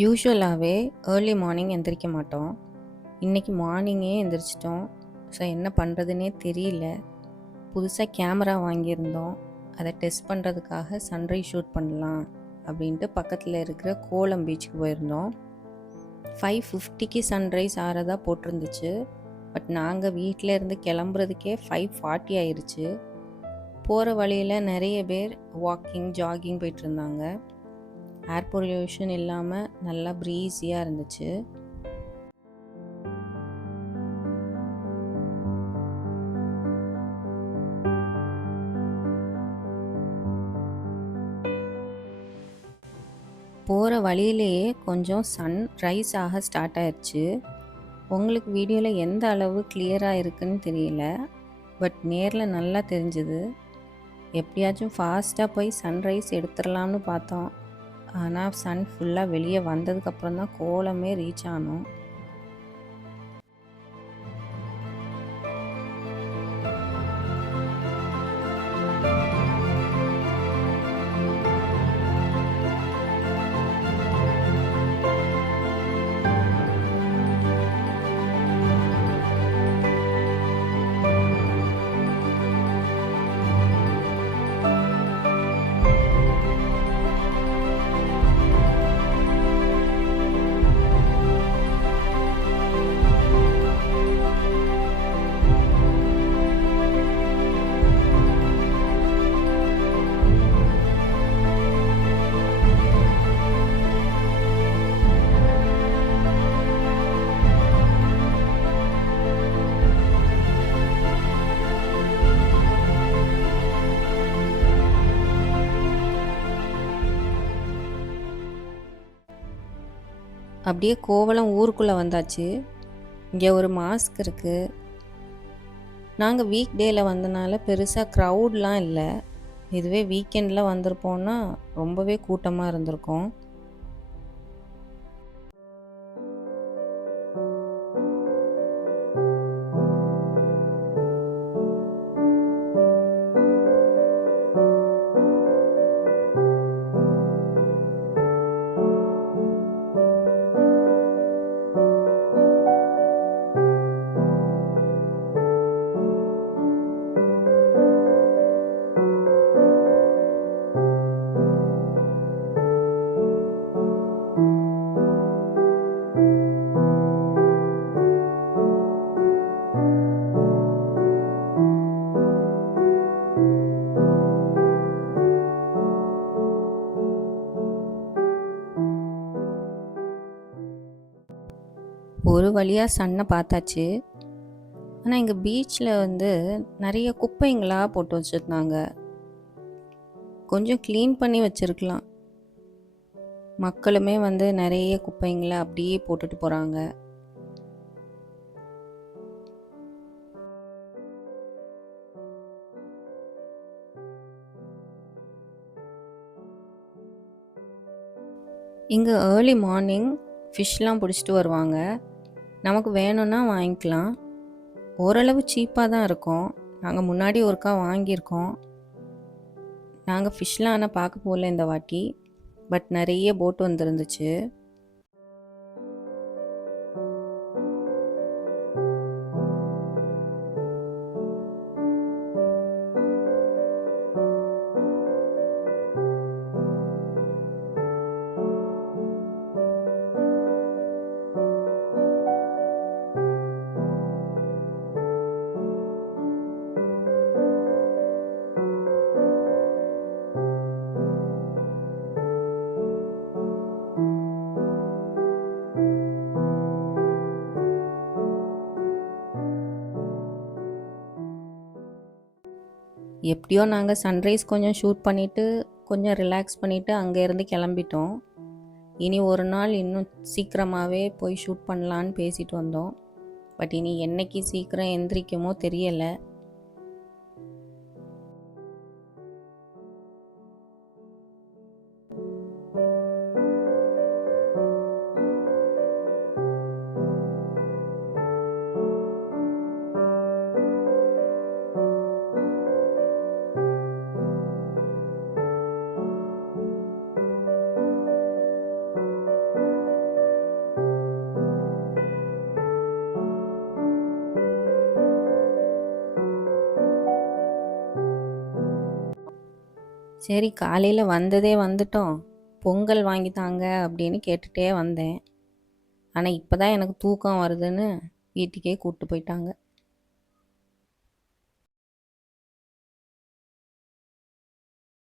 யூசுவலாகவே early morning எந்திரிக்க மாட்டோம். இன்றைக்கி மார்னிங்கே எந்திரிச்சிட்டோம். ஸோ என்ன பண்ணுறதுனே தெரியல. புதுசாக கேமரா வாங்கியிருந்தோம். அதை டெஸ்ட் பண்ணுறதுக்காக சன்ரைஸ் ஷூட் பண்ணலாம் அப்படின்ட்டு பக்கத்தில் இருக்கிற கோலம் பீச்சுக்கு போயிருந்தோம். 5:50க்கு சன்ரைஸ் ஆறதா போட்டிருந்துச்சு. பட் நாங்கள் வீட்டில் இருந்து கிளம்புறதுக்கே 5:40 ஆயிடுச்சு. போகிற வழியில் நிறைய பேர் வாக்கிங் ஜாகிங் போயிட்டுருந்தாங்க. ஏர் பொல்யூஷன் இல்லாமல் நல்லா ப்ரீஸியாக இருந்துச்சு. போகிற வழியிலேயே கொஞ்சம் சன் ரைஸ் ஆக ஸ்டார்ட் ஆயிடுச்சு. உங்களுக்கு வீடியோவில் எந்த அளவு கிளியராக இருக்குன்னு தெரியல, பட் நேரில் நல்லா தெரிஞ்சுது. எப்படியாச்சும் ஃபாஸ்ட்டாக போய் சன்ரைஸ் எடுத்துடலாம்னு பார்த்தோம். ஆனால் சன் ஃபுல்லாக வெளியே வந்ததுக்கப்புறம் தான் கோலமே ரீச் ஆனோம். அப்படியே கோவளம் ஊருக்குள்ளே வந்தாச்சு. இங்கே ஒரு மாஸ்க் இருக்குது. நாங்கள் வீக் டேயில் வந்தனால பெருசாக க்ரௌட்லாம் இல்லை. இதுவே வீக்கெண்டில் வந்திருப்போன்னா ரொம்பவே கூட்டமாக இருந்திருக்கும். ஒரு வழியாக சன்னை பார்த்தாச்சு. ஆனால் எங்கள் பீச்சில் நிறைய குப்பைங்களாக போட்டு வச்சுருந்தாங்க. கொஞ்சம் க்ளீன் பண்ணி வச்சுருக்கலாம். மக்களுமே நிறைய குப்பைங்களை அப்படியே போட்டுட்டு போகிறாங்க. இங்கே ஏர்லி மார்னிங் ஃபிஷ்லாம் பிடிச்சிட்டு வருவாங்க. நமக்கு வேணும்னா வாங்கிக்கலாம். ஓரளவு சீப்பாக தான் இருக்கும். நாங்கள் முன்னாடி ஒருக்கா வாங்கியிருக்கோம். நாங்கள் ஃபிஷ்லாம் ஆனால் பார்க்க போகல இந்த வாட்டி. பட் நிறைய போட் வந்துருந்துச்சு. எப்படியோ நாங்கள் சன்ரைஸ் கொஞ்சம் ஷூட் பண்ணிவிட்டு கொஞ்சம் ரிலாக்ஸ் பண்ணிவிட்டு அங்கேருந்து கிளம்பிட்டோம். இனி ஒரு நாள் இன்னும் சீக்கிரமாகவே போய் ஷூட் பண்ணலான்னு பேசிட்டு வந்தோம். பட் இனி என்னைக்கு சீக்கிரம் எந்திரிக்குமோ தெரியலை. சரி காலையில் வந்ததே வந்துட்டோம், பொங்கல் வாங்கி தாங்க அப்படின்னு கேட்டுகிட்டே வந்தேன். ஆனால் இப்போ தான் எனக்கு தூக்கம் வருதுன்னு வீட்டுக்கே கூப்பிட்டு போயிட்டாங்க.